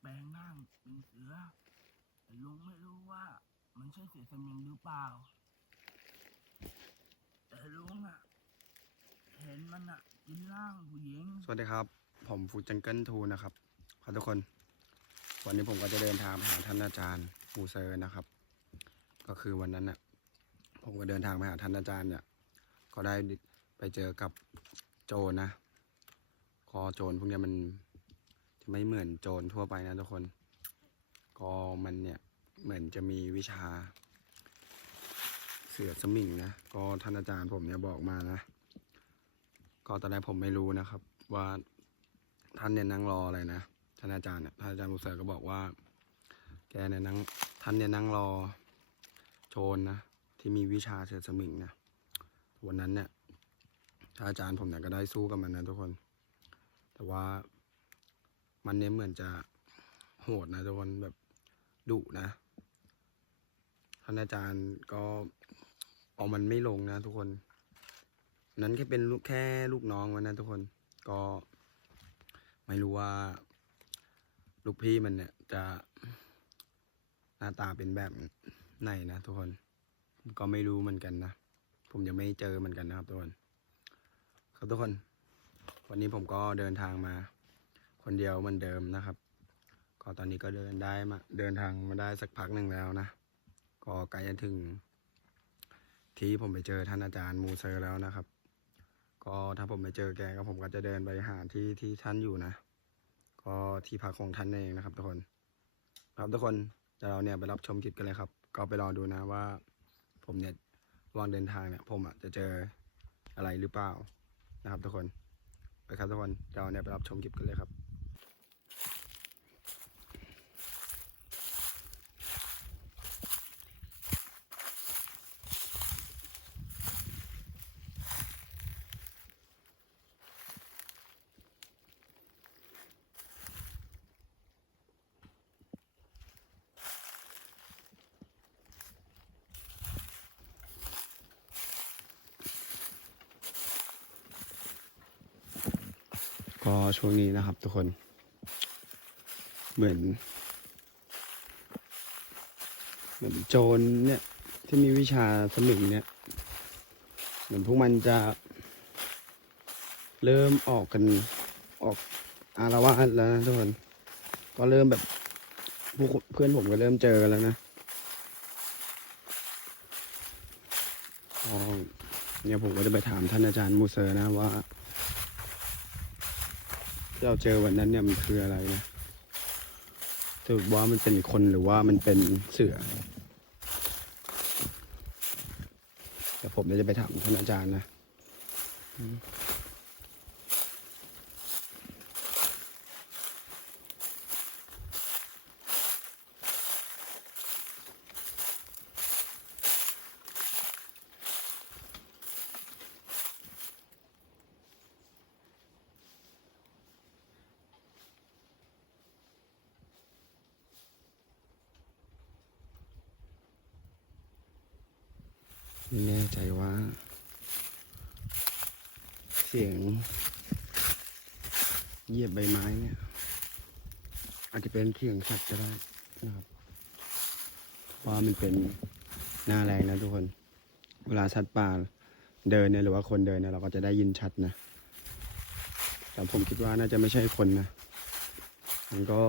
แปลงร่างเป็นเสือ แต่ลุงไม่รู้ว่ามันใช่เสือสมิงหรือเปล่า แต่ลุงอะเห็นมันอะกินร่างผู้หญิง สวัสดีครับ ผมฟูจังเกิลทูนะครับครับทุกคน วันนี้ผมก็จะเดินทางไปหาท่านอาจารย์มูเซอร์นะครับ ก็คือวันนั้นน่ะผมก็เดินทางไปหาท่านอาจารย์เนี่ย ก็ได้ไปเจอกับโจนะก็โจรพวกนี้มัน ไม่เหมือนโจรทั่วไปนะทุกคน ก็มันเนี่ยเหมือนจะมีวิชา เสือสมิงนะ ก็ท่านอาจารย์ผมเนี่ยบอกมานะ ก็ตอนแรกผมไม่รู้นะครับ ว่าท่านเนี่ยนั่งรออะไรนะ ท่านอาจารย์เนี่ยท่านอาจารย์บุษเสก็บอกว่า แกเนี่ยนั่งท่านเนี่ยนั่งรอโจรนะที่มีวิชาเสือสมิงนะวันนั้นเนี่ยท่านอาจารย์ผมเนี่ยก็ได้สู้กับมันนะทุกคน แต่ว่า มันเนี่ยเหมือนจะโหดนะทุกคนแบบดุนะท่านอาจารย์ก็เอามันไม่ลงนะทุกคน นั้นแค่เป็นแค่ลูกน้องมันนะทุกคน ก็ไม่รู้ว่า ลูกพี่มันเนี่ยจะหน้าตาเป็นแบบไหนนะทุกคน ก็ไม่รู้เหมือนกันนะ ผมยังไม่เจอเหมือนกันนะครับทุกคน ครับทุกคน วันนี้ผมก็เดินทางมา คนเดียวเหมือนเดิมนะครับ ก็ตอนนี้ก็เดินได้มาเดินทางมาได้สักพักหนึ่งแล้วนะ ก็ใกล้จะถึง ที่ผมไปเจอท่านอาจารย์มูเซอร์แล้วนะครับ ก็ถ้าผมไปเจอแกก็ผมก็จะเดินไปหาที่ที่ท่านอยู่นะ ก็ที่พักของท่านเองนะครับ ทุกคน ครับทุกคนเดี๋ยวเราเนี่ยไปรับชมคลิปกันเลยครับ ก็ไปรอดูนะว่า ผมเนี่ยระหว่างเดินทางเนี่ยผมอะจะเจออะไรหรือเปล่านะครับ ทุกคนไปครับทุกคนเดี๋ยวเราเนี่ยไปรับชมคลิปกันเลยครับ ก็ ช่วงนี้นะครับทุกคน เหมือน เหมือนโจรเนี่ย ที่มีวิชาสมิงเนี่ยเหมือนพวกมันจะเริ่มออกกันออกอารวาสแล้วนะทุกคนก็เริ่มแบบพวกเพื่อนผมก็เริ่มเจอกันแล้วนะอ๋อเนี่ยผมก็จะไปถามท่านอาจารย์มูเซอร์นะว่า ที่เราเจอวันนั้นเนี่ยมันคืออะไรนะสรุปว่ามันเป็นคนหรือว่ามันเป็นเสือแต่ผมจะไปถามท่านอาจารย์นะอืมไม่แน่ใจว่า เสียงเหยียบใบไม้เนี่ย อาจจะเป็นเสียงสัตว์ก็ได้นะครับเพราะว่ามันเป็นหน้าแรงนะทุกคน เวลาสัตว์ป่าเดินเนี่ยหรือว่าคนเดินเนี่ยเราก็จะได้ยินชัดนะ แต่ผมคิดว่าน่าจะไม่ใช่คนนะ มันก็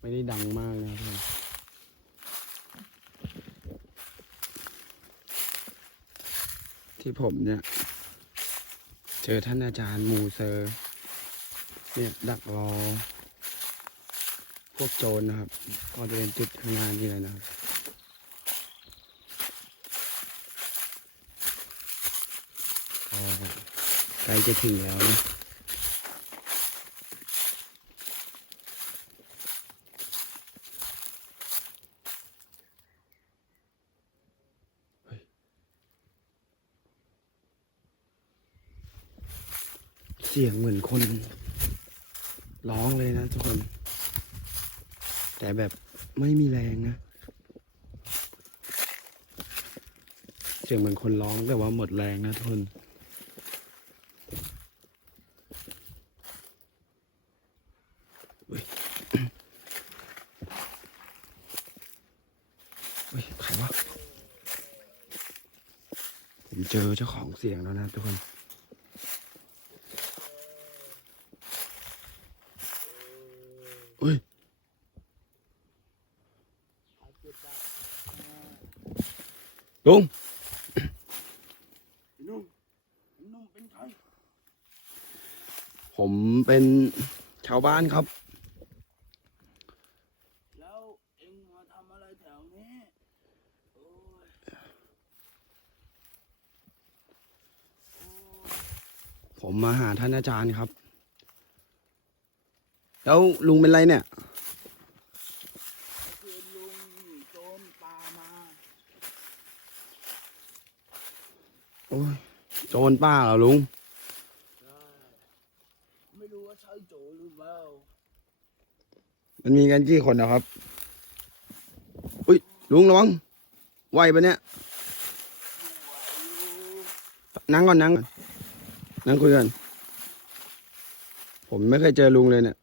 ไม่ได้ดังมากนะทุกคนที่ผมเนี่ย เจอท่านอาจารย์มูเซอร์ เนี่ยดักรอ พวกโจรนะครับ ก็จะเป็นจุดข้างหน้านี่เลยนะครับก็ใกล้จะถึงแล้วนะเสียงเหมือนคนร้องเลยนะทุกคน แต่แบบไม่มีแรงนะ เสียงเหมือนคนร้องแต่ว่าหมดแรงนะทุกคนเจอเจ้าของเสียงแล้วนะทุกคน ลุงไอ้นุ่มไอ้นุ่มเป็นใครผมเป็นชาวบ้านครับ แล้วเอ็งมาทำอะไรแถวนี้โอ้ยโอ้ยผมมาหาท่านอาจารย์ครับ แล้วลุงเป็นไรเนี่ย ก็คือลุงหนีโจรป่ามา โอ้ย โจรป้าเหรอลุงใช่ไม่รู้ว่าใช่โจรหรือเปล่า มันมีกันกี่คนนะครับ อุ้ยลุงระวังไหวปะเนี่ย นั่งก่อนนั่งก่อนนั่งคุยกัน ผมไม่เคยเจอลุงเลยเนี่ย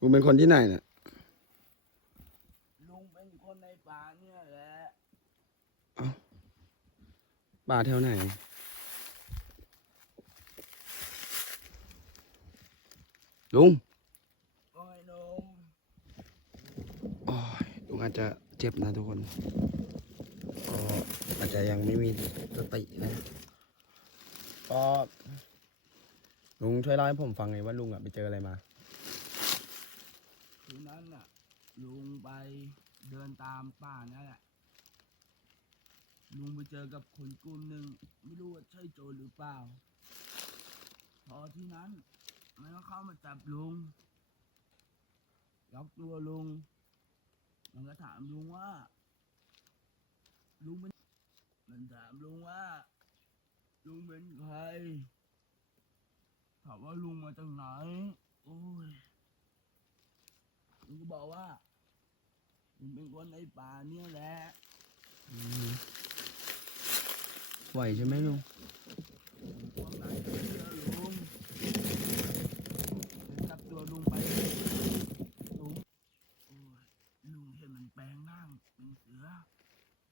ลุงเป็นคนที่ไหนเนี่ย ลุงเป็นคนในป่าเนี่ยแหละ ป่าแถวไหน ลุงโอ้ยลุงอาจจะเจ็บนะทุกคน ก็อาจจะยังไม่มีสตินะก็ลุงช่วยเล่าให้ผมฟังหน่อยว่าลุงอะไปเจออะไรมาคืนนั้นน่ะ ลุงไปเดินตามป่านั่แหละ ลุงไปเจอกับคนกลุ่มหนึ่งไม่รู้ว่าใช่โจรหรือเปล่า พอที่นั้นมันก็เข้ามาจับลุงล็อกตัวลุง มันก็ถามลุงว่า ลุงเป็นมันถามลุงว่า ลุงเป็นใคร ถามว่าลุงมาจากไหน โอ้ย ลุงก็บอกว่าลุงเป็นคนในป่าเนี่ยแหละ ไหวใช่ไหมลุงพวกนั้นจะเชื่อลุงเลยจับตัวลุงไปลุงโอ้ยลุงเห็นมันแปลงร่างเป็นเสือ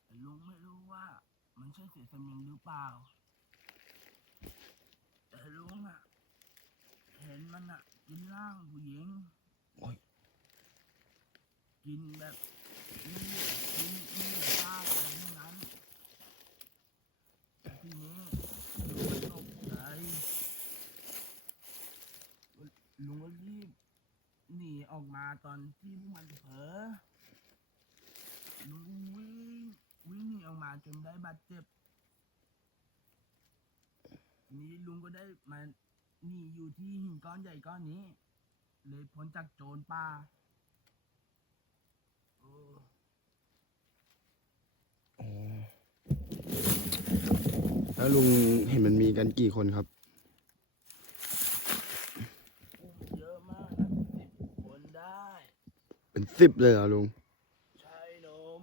แต่ลุงไม่รู้ว่ามันใช่เสือสมิงหรือเปล่า แต่ลุงอะเห็นมันอะกินร่างผู้หญิงโอ้ยกินแบบไม่เหลือกินไม่เหลือซากอะไรทั้งนั้นแต่ทีนี้ลุงก็ตกใจลุงก็รีบหนีออกมาต อนที่พวกมันเผลอลุงวิ่งวิ่งหนีออกมาจนได้บาดเจ็บทีนี้ลุงก็ได้มาหนีอยู่ที่หินก้อนใหญ่ก้อนนี้ เลยพ้นจากโจรป่าโอ้อ๋อแล้วลุงเห็นมันมีกันกี่คนครับ เยอะมากนะสิบคนได้ เป็นสิบเลยเหรอลุงใช่นม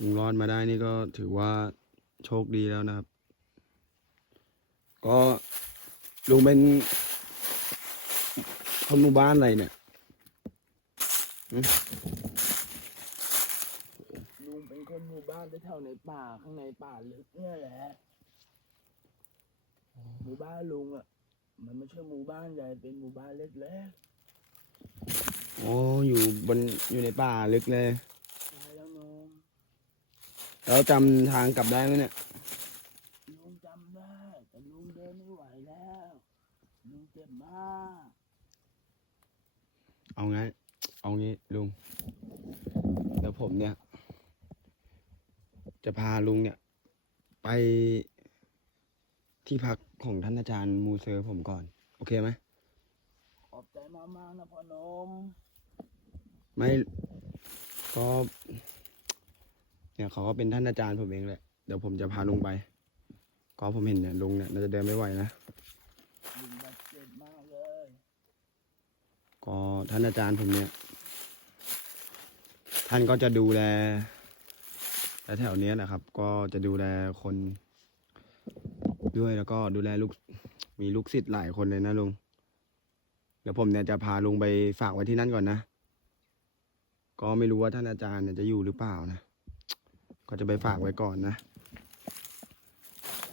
ลุงรอดมาได้นี่ก็ถือว่าโชคดีแล้วนะครับ ก็ลุงเป็นคนหมู่บ้านอะไรเนี่ยลุงเป็นคนหมู่บ้านแถวๆในป่าข้างในป่าลึกเนี่ยแหละ หมู่บ้านลุงอะ มันไม่ใช่หมู่บ้านใหญ่เป็นหมู่บ้านเล็กโอ้อยู่บนอยู่ในป่าลึกเลย ๆใช่แล้วนมแล้วจำทางกลับได้ไหมเนี่ย ลุงจำได้แต่ลุงเดินไม่ไหวแล้วลุงเจ็บมากเอาไงเอางี้ลุงเดี๋ยวผมเนี่ย จะพาลุงเนี่ย ไปที่พัก ของท่านอาจารย์มูเซอร์ผมก่อน โอเคไหมขอบใจมากๆนะพ่อนม ไม่ก็เนี่ยเขาก็เป็นท่านอาจารย์ผมเองแหละ เดี๋ยวผมจะพาลุงไป ก็ผมเห็นเนี่ยลุงเนี่ยน่าจะเดินไม่ไหวนะลุงบาดเจ็บมากเลย ก็ท่านอาจารย์ผมเนี่ย ท่านก็จะดูแลแถวๆเนี้ยนะครับ ก็จะดูแลคน ด้วยแล้วก็ดูแลลูกมีลูกศิษย์หลายคนเลยนะลุงดี๋ยวผมเนี่ยจะพาลุงไปฝากไว้ที่นั่นก่อนนะ ก็ไม่รู้ว่าท่านอาจารย์เนี่ยจะอยู่หรือเปล่านะก็จะไปฝากไว้ก่อนนะ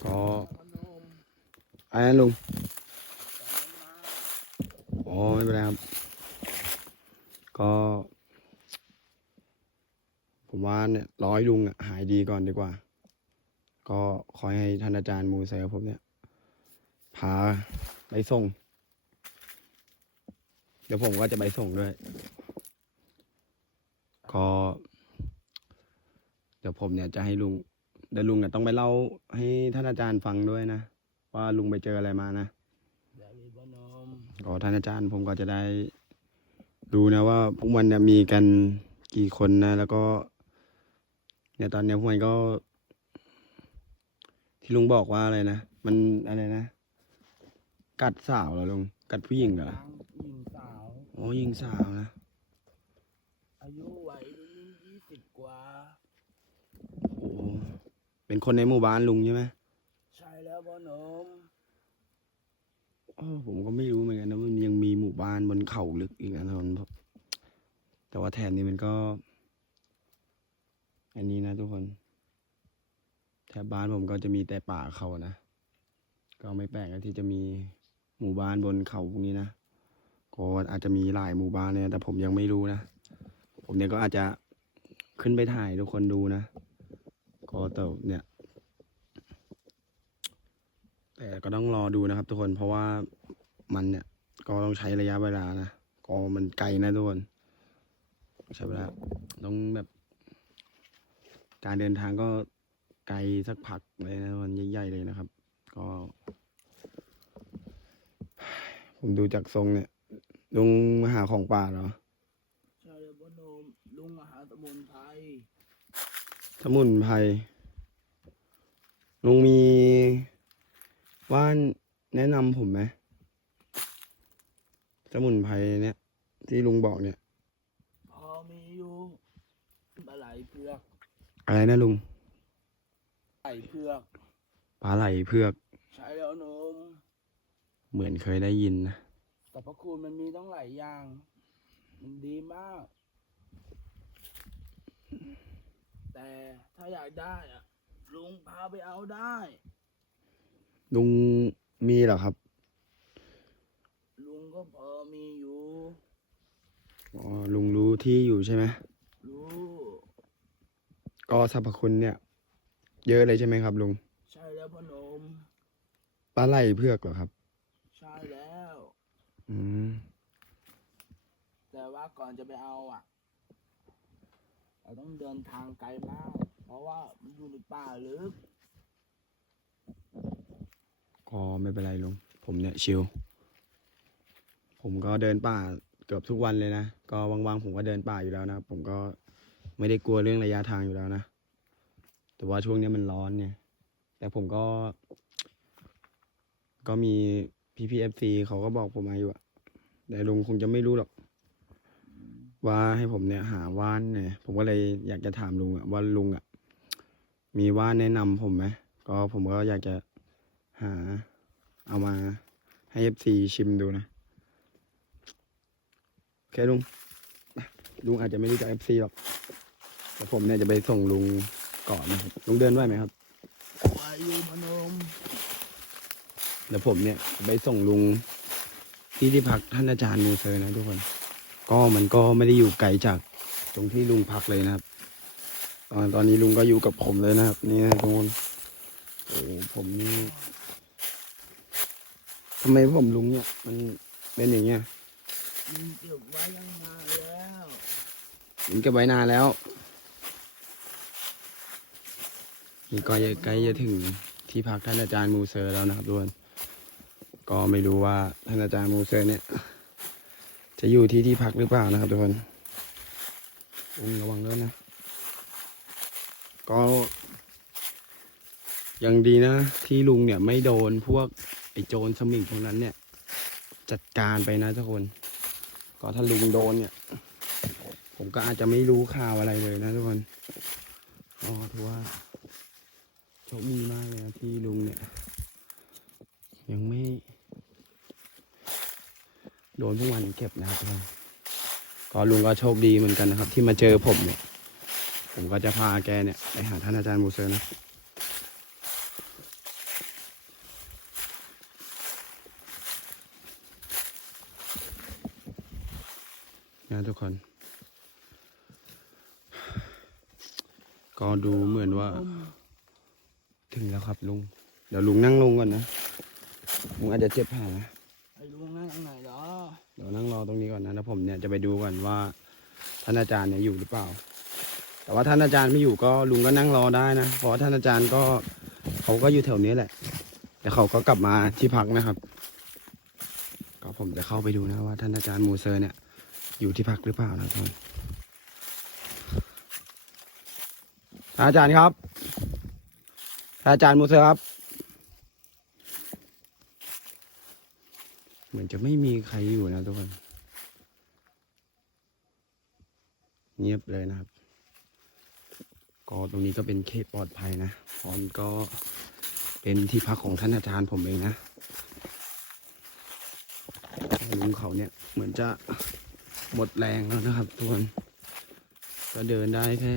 ก็พนมอะไรนะลุงสอนมาอ๋อไม่เป็นไรครับ ก็ ผมว่าเนี่ยร้อยลุงอะหายดีก่อนดีกว่า ก็ขอให้ท่านอาจารย์มูเซลผมเนี่ยพาไปส่ง เดี๋ยวผมก็จะไปส่งด้วย ก็ เดี๋ยวผมเนี่ยจะให้ลุงเดี๋ยวลุงเนี่ยต้องไปเล่าให้ท่านอาจารย์ฟังด้วยนะ ว่าลุงไปเจออะไรมานะก็ท่านอาจารย์ผมก็จะได้ดูนะว่าพวกมันเนี่ยมีกันกี่คนนะ แล้วก็ เนี่ยตอนเนี้ยพวกมันก็ ที่ลุงบอกว่าอะไรนะ มันอะไรนะ กัดสาวเหรอลุง กัดผู้หญิงเหรอนางหญิงสาวโอ้ยิงสาวนะ อายุวัยรุ่นยี่สิบกว่า โอ้เป็นคนในหมู่บ้านลุงใช่ไหมใช่แล้วพนมโอ้ผมก็ไม่รู้เหมือนกันนะว่ามันยังมีหมู่บ้านบนเขาลึกอีกนะทุกคนแต่ว่าแถบนี้มันก็ อันนี้นะทุกคนแถบบ้านผมก็จะมีแต่ป่าเขานะ ก็ไม่แปลกนะที่จะมีหมู่บ้านบนเขาพวกนี้นะ ก็อาจจะมีหลายหมู่บ้านเนี่ยแต่ผมยังไม่รู้นะ ผมเนี่ยก็อาจจะขึ้นไปถ่ายทุกคนดูนะ ก็แต่เนี่ย แต่ก็ต้องรอดูนะครับ ทุกคน เพราะว่ามันเนี่ย ก็ต้องใช้ระยะเวลานะ ก็มันไกลนะทุกคนใช้เวลาต้องแบบ การเดินทางก็ ไกลสักพักเลยนะมันใหญ่ๆเลยนะครับ ก็ ผมดูจากทรงเนี่ย ลุงมาหาของป่าเหรอใช่แล้วพนมลุงมหาสมุนไพรสมุนไพรลุงมีว่านแนะนำผมไหมสมุนไพรเนี่ย ที่ลุงบอกเนี่ย พอมีอยู่ปลาไหลเผือกอะไรนะลุง ไหลเผือกปลาไหลเผือก ใช่แล้วนมเหมือนเคยได้ยินนะแต่พระคุณมันมีต้องหลายอย่าง มันดีมาก แต่ถ้าอยากได้อะลุงพาไปเอาได้ ลุงมีเหรอครับ ลุงก็พอมีอยู่ อ๋อลุงรู้ที่อยู่ใช่ไหมรู้ ก็สรรพคุณเนี่ย เยอะเลยใช่ไหมครับลุง ใช่แล้วพนมปลาไหลเผือกเหรอครับ ใช่แล้ว อืม แต่ว่าก่อนจะไปเอาอะ เราต้องเดินทางไกลมาก เพราะว่ามันอยู่ในป่าลึก ก็ไม่เป็นไรลุง ผมเนี่ยชิล ผมก็เดินป่าเกือบทุกวันเลยนะ ก็ว่างๆผมก็เดินป่าอยู่แล้วนะ ผมก็ไม่ได้กลัวเรื่องระยะทางอยู่แล้วนะ แต่ว่าช่วงนี้มันร้อนเนี่ย แต่ผมก็ ก็มีพี่พีเอฟซีเขาก็บอกผมมาอยู่อะแต่ลุงคงจะไม่รู้หรอก ว่าให้ผมเนี่ยหาว่านเนี่ยผมก็เลยอยากจะถามลุงอะว่าลุงอะมีว่านแนะนำผมไหมก็ผมก็อยากจะหาเอามาให้เอฟซีชิมดูนะโอเคลุงลุงอาจจะไม่รู้จักเอฟซีหรอกแต่ผมเนี่ยจะไปส่งลุง ก่อนนะครับลุงเดินไหวไหมครับวายุพนมเดี๋ยวผมเนี่ยไปส่งลุงที่ที่พักท่านอาจารย์มูเซอร์นะทุกคน ก็มันก็ไม่ได้อยู่ไกลจากตรงที่ลุงพักเลยนะครับ ตอนตอนนี้ลุงก็อยู่กับผมเลยนะครับ นี่นะทุกคนโอ้ผมนี่ทำไมผมลุงเนี่ย มันเป็นอย่างเงี้ยลุงเก็บไว้ยังนานแล้วลุงเก็บไว้นานแล้ว นี่ก็ใกล้จะถึงที่พักท่านอาจารย์มูเซอร์แล้วนะครับทุกคนก็ไม่รู้ว่าท่านอาจารย์มูเซอร์เนี่ย จะอยู่ที่ที่พักหรือเปล่านะครับทุกคนลุงระวังด้วยนะ ก็ยังดีนะ ที่ลุงเนี่ยไม่โดนพวกไอ้โจรสมิงพวกนั้นเนี่ย จัดการไปนะทุกคน ก็ถ้าลุงโดนเนี่ย ผมก็อาจจะไม่รู้ข่าวอะไรเลยนะทุกคนก็ถือว่า คดีมากเลยนะที่ลุงเนี่ย ยังไม่ โดนพวกมันเก็บนะครับทุกคนก็ลุงก็โชคดีเหมือนกันนะครับ ที่มาเจอผมเนี่ย ผมก็จะพาแกเนี่ย ไปหาท่านอาจารย์บูเซอร์นะทุกคน ก็ดูเหมือนว่า ถึงแล้วครับลุง เดี๋ ยวลุงนั่งลงก่อนนะ ลุงอาจจะเจ็บขาไอ้ลุงนั่งตรงไหนเหรอ เดี๋ยวนั่งรอตรงนี้ก่อนนะแล้วผมเนี่ยจะไปดูก่อนว่าท่านอาจารย์เนี่ยอยู่หรือเปล่า แต่ว่าท่านอาจารย์ไม่อยู่ก็ลุงก็นั่งรอได้นะ เพราะว่าท่านอาจารย์ก็เขาก็อยู่แถวนี้แหละ แต่เขาก็กลับมาที่พักนะครับ ก็ผมจะเข้าไปดูนะว่าท่านอาจารย์มูเซอร์เนี่ยอยู่ที่พักหรือเปล่านะทุกคนท่านอาจารย์ครับท่านอาจารย์มูเซอร์ครับ เหมือนจะไม่มีใครอยู่นะทุกคน เงียบเลยนะครับ ก็ตรงนี้ก็เป็นเขตปลอดภัยนะพร้อมก็เป็นที่พักของท่านอาจารย์ผมเองนะลุงเขาเนี่ยเหมือนจะหมดแรงแล้วนะครับทุกคน ก็เดินได้แค่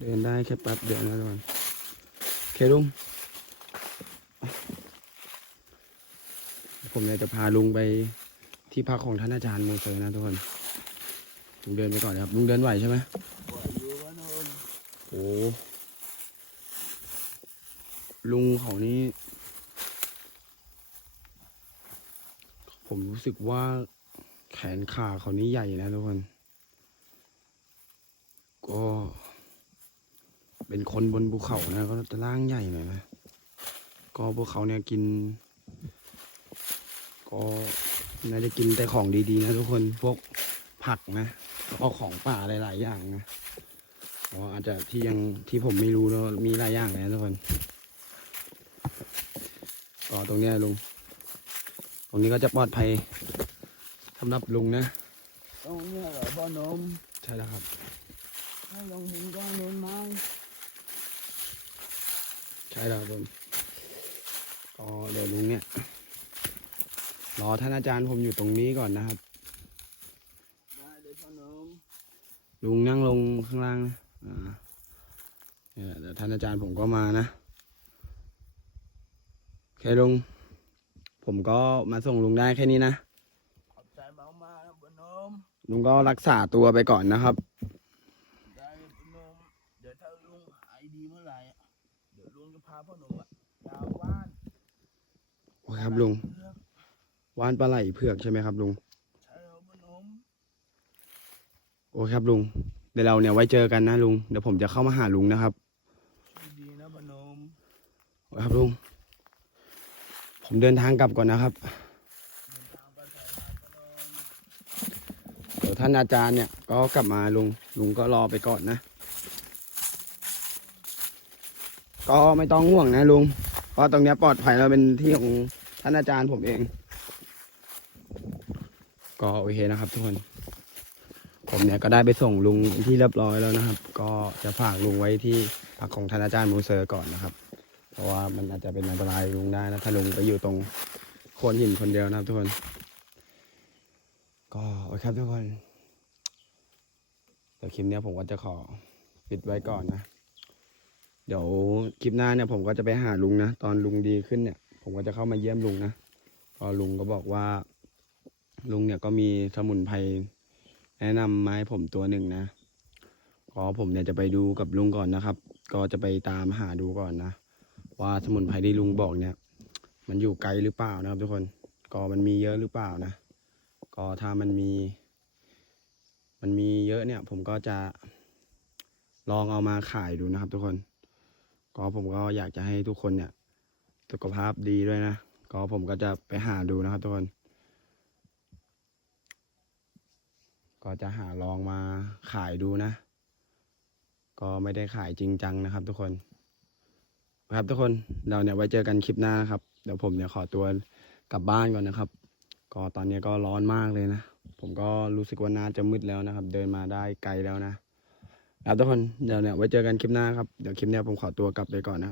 เดินได้แค่แป๊บเดียวนะทุกคน โอเคลุง ผมเนี่ยจะพาลุงไปที่พักของท่านอาจารย์โมเซอร์นะทุกคนลุงเดินไปก่อนนะครับลุงเดินไหวใช่ไหมปวอยู่วะนมโอ้ลุงเขานี่ ผมรู้สึกว่าแขนขาเขานี่ใหญ่นะทุกคน ก็เป็นคนบนภูเขานะ ก็จะร่างใหญ่หน่อยนะ ก็พวกเขาเนี่ยกิน ก็น่าจะกินแต่ของดีๆนะทุกคนพวกผักนะแล้วก็ของป่าหลายๆอย่างนะเพราะอาจจะที่ยังที่ผมไม่รู้แล้วมีหลายอย่างเลยนะทุกคนก็ตรงเนี้ยลุงตรงนี้ก็จะปลอดภัยสำหรับลุงนะตรงเนี้ยเหรอพ่อนมใช่แล้วครับให้ลงเห็นก้อนนนไหมใช่แล้วครับผมก็เดี๋ยวลุงเนี่ย รอท่านอาจารย์ผมอยู่ตรงนี้ก่อนนะครับได้เลยพ่อนมลุงนั่งลงข้างล่างนะอ่าเนี่ยเดี๋ยวท่านอาจารย์ผมก็มานะโอเคลุง ผมก็มาส่งลุงได้แค่นี้นะขอบใจมากมากๆนะพ่อนมลุงก็รักษาตัวไปก่อนนะครับ ได้เลยพ่อนมเดี๋ยวถ้าลุงหายดีเมื่อไหร่อะเดี๋ยวลุงจะพาพ่อนมอะดาวว่าน โอ้ยครับลุงเลือก วานปลาไหลเผือกใช่ไหมครับลุงใช่แล้วพ่อนมโอ้ยครับลุง เดี๋ยวเราเนี่ยไว้เจอกันนะลุง เดี๋ยวผมจะเข้ามาหาลุงนะครับดีนะพ่อนมโอ้ยครับลุง ผมเดินทางกลับก่อนนะครับเดินทางไปสายทางพ่อนมเดี๋ยวท่านอาจารย์เนี่ยก็กลับมาลุง ลุงก็รอไปก่อนนะ ก็ไม่ต้องห่วงนะลุง เพราะตรงเนี้ยปลอดภัยแล้วเป็นที่ของท่านอาจารย์ผมเอง ก็โอเคนะครับทุกคน ผมเนี่ยก็ได้ไปส่งลุงที่เรียบร้อยแล้วนะครับ ก็จะฝากลุงไว้ที่พักของท่านอาจารย์มูเซอร์ก่อนนะครับ เพราะว่ามันอาจจะเป็นอันตรายลุงได้นะถ้าลุงไปอยู่ตรงโคนหินคนเดียวนะครับทุกคน ก็โอเคครับทุกคนเดี๋ยวคลิปเนี้ยผมก็จะขอปิดไว้ก่อนนะเดี๋ยวคลิปหน้าเนี่ยผมก็จะไปหาลุงนะ ตอนลุงดีขึ้นเนี่ย ผมก็จะเข้ามาเยี่ยมลุงนะพอลุงก็บอกว่า ลุงเนี่ยก็มีสมุนไพรแนะนำมาให้ผมตัวหนึ่งนะก็ผมเนี่ยจะไปดูกับลุงก่อนนะครับ ก็จะไปตามหาดูก่อนนะ ว่าสมุนไพรที่ลุงบอกเนี่ย มันอยู่ไกลหรือเปล่านะครับ ทุกคนก็มันมีเยอะหรือเปล่านะก็ถ้ามันมี มันมีเยอะเนี่ย ผมก็จะลองเอามาขายดูนะครับ ทุกคน ก็ผมก็อยากจะให้ทุกคนเนี่ย สุขภาพดีด้วยนะ ก็ผมก็จะไปหาดูนะครับทุกคน ก็จะหาลองมาขายดูนะ ก็ไม่ได้ขายจริงจังนะครับ ทุกคน ครับทุกคนเราเนี่ยไว้เจอกันคลิปหน้านครับเดี๋ยวผมเนี่ยขอตัวกลับบ้านก่อนนะครับ ก็ตอนนี้ก็ร้อนมากเลยนะ ผมก็รู้สึกว่าน่าจะมืดแล้วนะครับ เดินมาได้ไกลแล้วนะครับทุกคนเดี๋ยวเนี่ยไว้เจอกันคลิปหน้าครับเดี๋ยวคลิปเนี้ยผมขอตัวกลับไปก่อนนะครับ